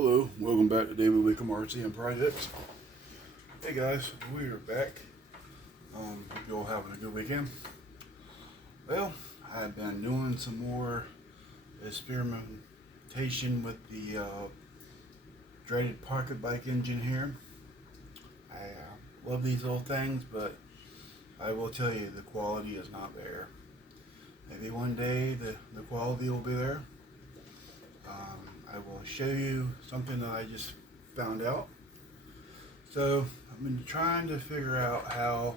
Hello, welcome back to David Wickham RCM Projects. Hey guys, we are back. Hope you all having a good weekend. Well, I've been doing some more experimentation with the dreaded pocket bike engine here. I love these little things, but I will tell you the quality is not there. Maybe one day the quality will be there. I will show you something that I just found out. So I've been trying to figure out how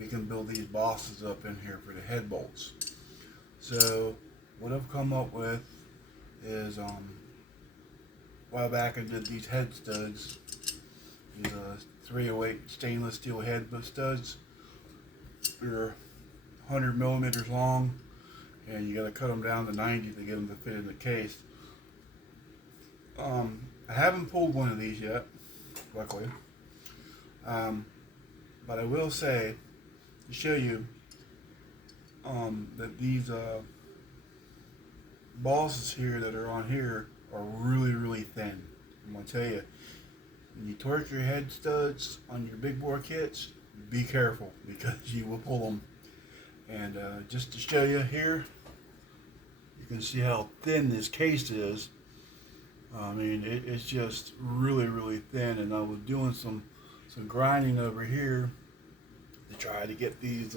we can build these bosses up in here for the head bolts. So what I've come up with is a while back I did these head studs, these 308 stainless steel head studs. They're 100 millimeters long, and you got to cut them down to 90 to get them to fit in the case. I haven't pulled one of these yet, luckily. But I will say, to show you that these bosses here that are on here are really, really thin. I'm going to tell you, when you torque your head studs on your big bore kits, be careful because you will pull them. And just to show you here, you can see how thin this case is. I mean, it's just really, really thin, and I was doing some grinding over here to try to get these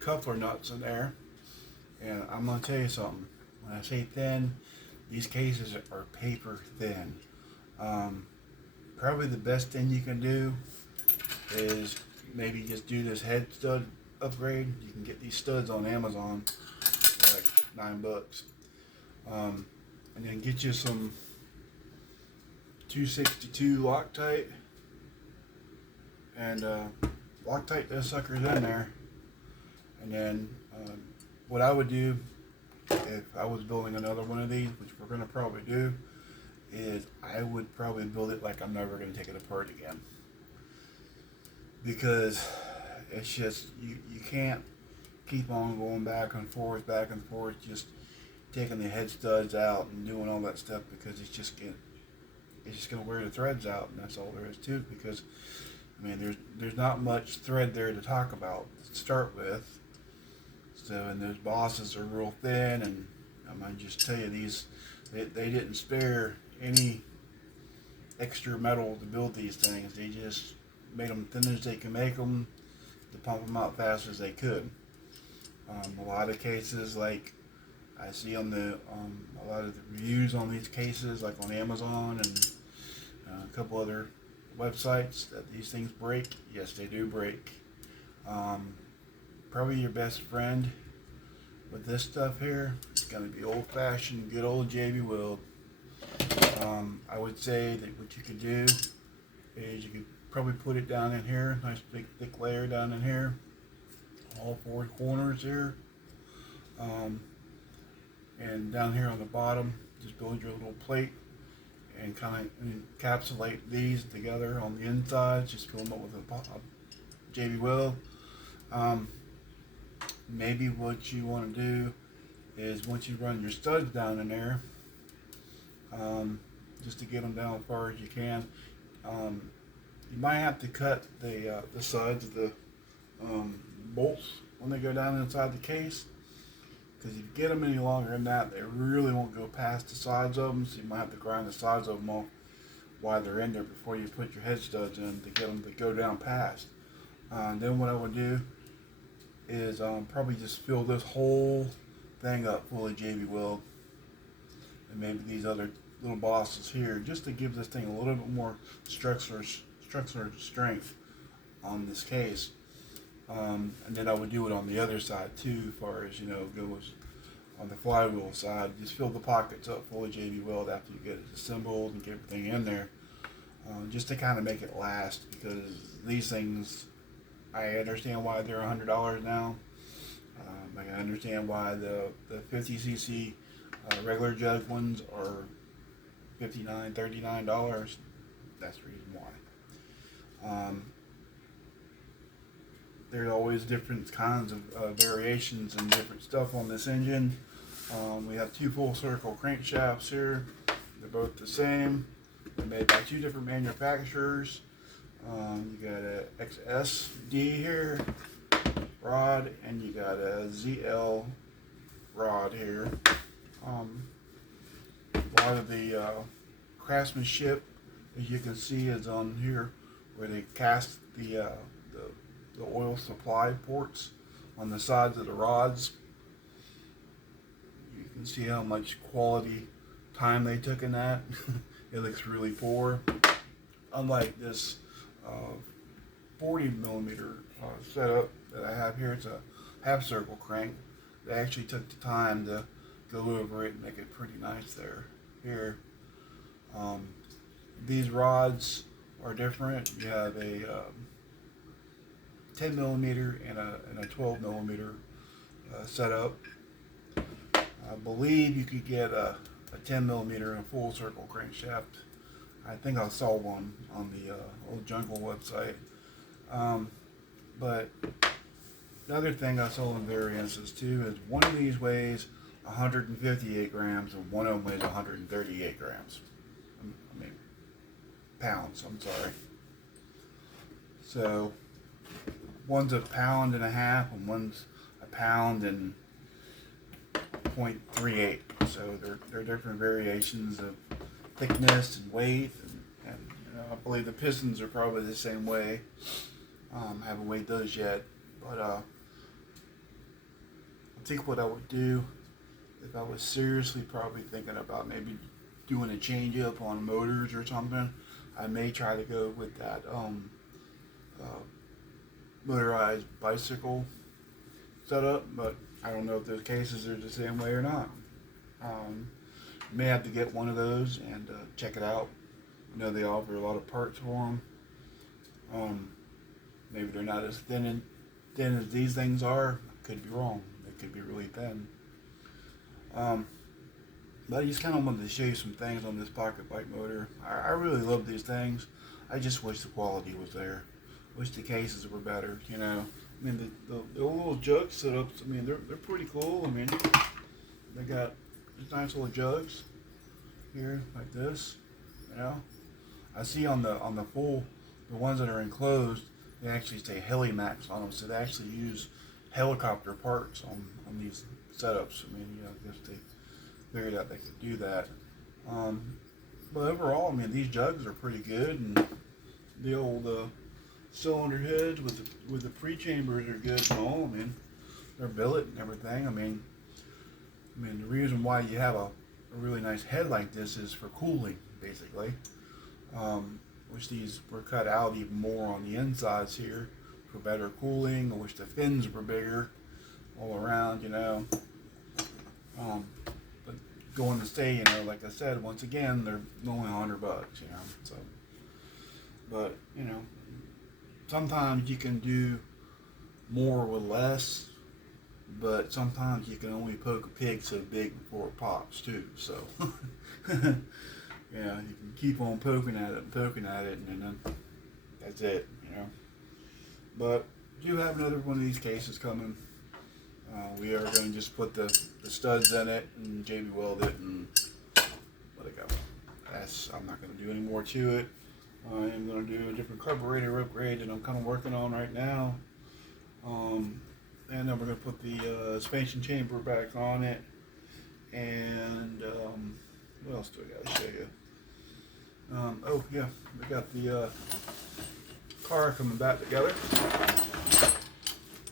coupler nuts in there. And I'm going to tell you something. When I say thin, these cases are paper thin. Probably the best thing you can do is maybe just do this head stud upgrade. You can get these studs on Amazon for like $9. And then get you some 262 Loctite, and Loctite those suckers in there. And then what I would do if I was building another one of these, which we're going to probably do, is I would probably build it like I'm never going to take it apart again, because it's just you can't keep on going back and forth just taking the head studs out and doing all that stuff, because it's just gonna wear the threads out, and that's all there is to it. Because I mean, there's not much thread there to talk about to start with. So, and those bosses are real thin, and I'm gonna just tell you, these they didn't spare any extra metal to build these things. They just made them thin as they can make them to pump them out fast as they could. A lot of cases, like I see on the a lot of the reviews on these cases, like on Amazon and a couple other websites, that these things break. Yes, they do break. Probably your best friend with this stuff here is going to be old-fashioned, good old JB Weld. I would say that what you could do is you could probably put it down in here, nice big thick layer down in here, all four corners here. And down here on the bottom, just build your little plate and kind of encapsulate these together on the inside. Just fill them up with a JB Weld. Maybe what you want to do is, once you run your studs down in there, just to get them down as far as you can, you might have to cut the sides of the bolts when they go down inside the case. Because if you get them any longer than that, they really won't go past the sides of them, so you might have to grind the sides of them off while they're in there before you put your head studs in to get them to go down past. Then what I would do is probably just fill this whole thing up full of JB Weld, and maybe these other little bosses here, just to give this thing a little bit more structural strength on this case. And then I would do it on the other side too, as far as, goes on the flywheel side. Just fill the pockets up full of JB Weld after you get it assembled and get everything in there, just to kind of make it last. Because these things, I understand why they're $100 now. I understand why the 50cc regular jug ones are $59, $39. That's the reason why. There's always different kinds of variations and different stuff on this engine. We have two full circle crankshafts here They're both the same. They're made by two different manufacturers. You got a XSD here rod, and you got a ZL rod here. A lot of the craftsmanship, as you can see, is on here where they cast the oil supply ports on the sides of the rods. You can see how much quality time they took in that. It looks really poor. Unlike this 40 millimeter setup that I have here, it's a half circle crank. They actually took the time to go over it and make it pretty nice there. Here, these rods are different. You have a 10 millimeter and a 12 millimeter setup. I believe you could get a 10 millimeter and full circle crankshaft. I think I saw one on the Old Jungle website. But the other thing I saw in variances too is one of these weighs 158 grams and one of them weighs 138 grams. I mean, pounds, I'm sorry. So one's a pound and a half and one's a pound and 0.38. So they're different variations of thickness and weight, and you know, I believe the pistons are probably the same way. Haven't weighed those yet, but I think what I would do if I was seriously probably thinking about maybe doing a change up on motors or something, I may try to go with that motorized bicycle setup, but I don't know if those cases are the same way or not. May have to get one of those and check it out. I know they offer a lot of parts for them. Maybe they're not as thin as these things are. I could be wrong. They could be really thin. But I just kind of wanted to show you some things on this pocket bike motor. I really love these things. I just wish the quality was there. Wish the cases were better, you know. I mean, the little jug setups, I mean, they're pretty cool. I mean, they got these nice little jugs here, like this, you know. I see on the full, the ones that are enclosed, they actually say Helimax on them, so they actually use helicopter parts on these setups. I mean, you know, I guess they figured out they could do that. But overall, I mean, these jugs are pretty good, and the old cylinder heads with the pre-chambers are good and all. I mean, they're billet and everything. I mean, the reason why you have a really nice head like this is for cooling, basically. Wish these were cut out even more on the insides here for better cooling. I wish the fins were bigger all around, you know. But going to stay, you know, like I said, once again, they're only $100, you know. So, but you know, sometimes you can do more with less, but sometimes you can only poke a pig so big before it pops too. So, yeah, you can keep on poking at it, and then that's it, you know. But I do have another one of these cases coming. We are going to just put the studs in it and JB weld it and let it go. I'm not going to do any more to it. I am going to do a different carburetor upgrade that I'm kind of working on right now. And then we're going to put the suspension chamber back on it. And what else do I got to show you? Oh yeah, we got the car coming back together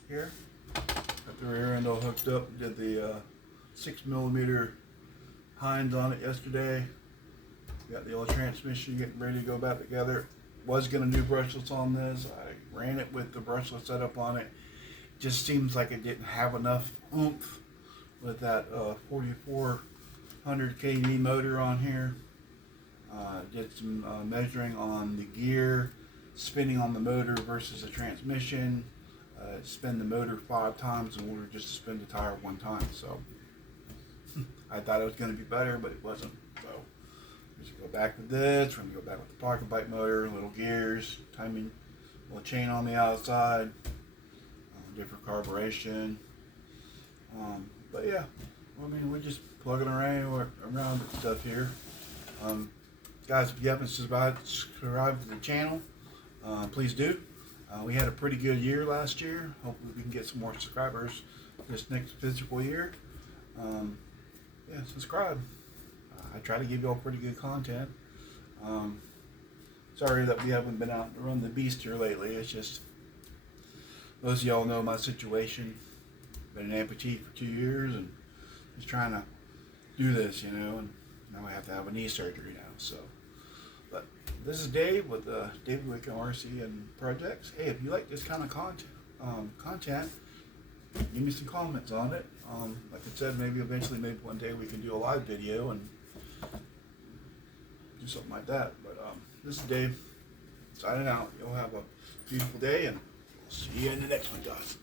here. Got the rear end all hooked up. Did the 6 millimeter Hines on it yesterday. Got the old transmission getting ready to go back together. Was gonna do brushless on this. I ran it with the brushless setup on it. Just seems like it didn't have enough oomph with that 4400 kV motor on here. Did some measuring on the gear, spinning on the motor versus the transmission. Spin the motor 5 times in order just to spin the tire 1 time. So I thought it was going to be better, but it wasn't. So we should go back with this. We're going to go back with the pocket bike motor, little gears, timing, little chain on the outside, different carburation. But yeah, I mean, we're just plugging around with stuff here. Guys, if you haven't subscribed to the channel, please do. We had a pretty good year last year. Hopefully we can get some more subscribers this next fiscal year. Yeah, subscribe. I try to give you all pretty good content. Sorry that we haven't been out to run the beast here lately. It's just, most of y'all know my situation. Been an amputee for 2 years and just trying to do this, and now I have to have a knee surgery now. So, but this is Dave with David Wickham RC and Projects. Hey, if you like this kind of content, give me some comments on it. Like I said, maybe one day we can do a live video and do something like that. But this is Dave signing out. You'll have a beautiful day, and we'll see you in the next one, guys.